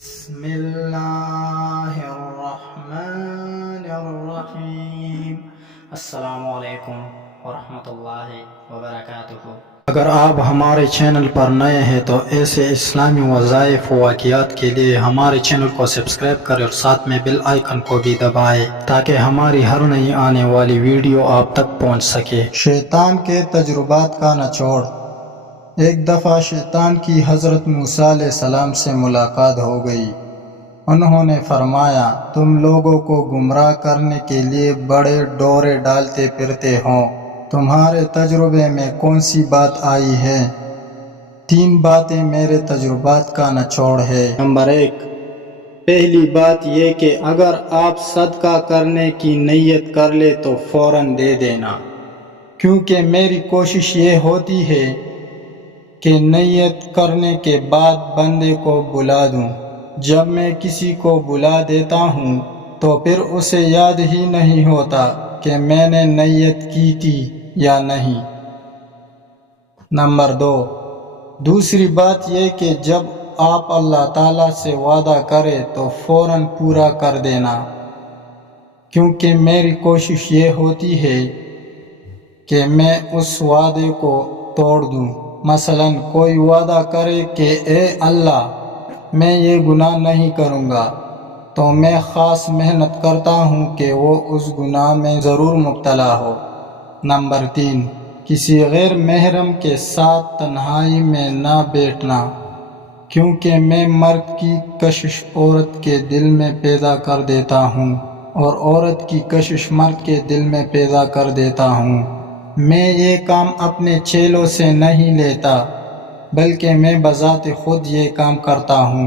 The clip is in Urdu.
بسم اللہ الرحمن الرحیم۔ السلام علیکم ورحمۃ اللہ وبرکاتہ۔ اگر آپ ہمارے چینل پر نئے ہیں تو ایسے اسلامی وظائف و واقعات کے لیے ہمارے چینل کو سبسکرائب کریں اور ساتھ میں بیل آئیکن کو بھی دبائیں تاکہ ہماری ہر نئی آنے والی ویڈیو آپ تک پہنچ سکے۔ شیطان کے تجربات کا نچوڑ۔ ایک دفعہ شیطان کی حضرت موسیٰ علیہ السلام سے ملاقات ہو گئی۔ انہوں نے فرمایا، تم لوگوں کو گمراہ کرنے کے لیے بڑے ڈورے ڈالتے پھرتے ہو، تمہارے تجربے میں کون سی بات آئی ہے؟ 3 باتیں میرے تجربات کا نچوڑ ہے۔ نمبر 1، پہلی بات یہ کہ اگر آپ صدقہ کرنے کی نیت کر لے تو فوراً دے دینا، کیونکہ میری کوشش یہ ہوتی ہے کہ نیت کرنے کے بعد بندے کو بلا دوں۔ جب میں کسی کو بلا دیتا ہوں تو پھر اسے یاد ہی نہیں ہوتا کہ میں نے نیت کی تھی یا نہیں۔ نمبر 2، دوسری بات یہ کہ جب آپ اللہ تعالیٰ سے وعدہ کریں تو فوراً پورا کر دینا، کیونکہ میری کوشش یہ ہوتی ہے کہ میں اس وعدے کو توڑ دوں۔ مثلاً کوئی وعدہ کرے کہ اے اللہ میں یہ گناہ نہیں کروں گا، تو میں خاص محنت کرتا ہوں کہ وہ اس گناہ میں ضرور مبتلا ہو۔ نمبر 3، کسی غیر محرم کے ساتھ تنہائی میں نہ بیٹھنا، کیونکہ میں مرد کی کشش عورت کے دل میں پیدا کر دیتا ہوں اور عورت کی کشش مرد کے دل میں پیدا کر دیتا ہوں۔ میں یہ کام اپنے چیلوں سے نہیں لیتا، بلکہ میں بذات خود یہ کام کرتا ہوں۔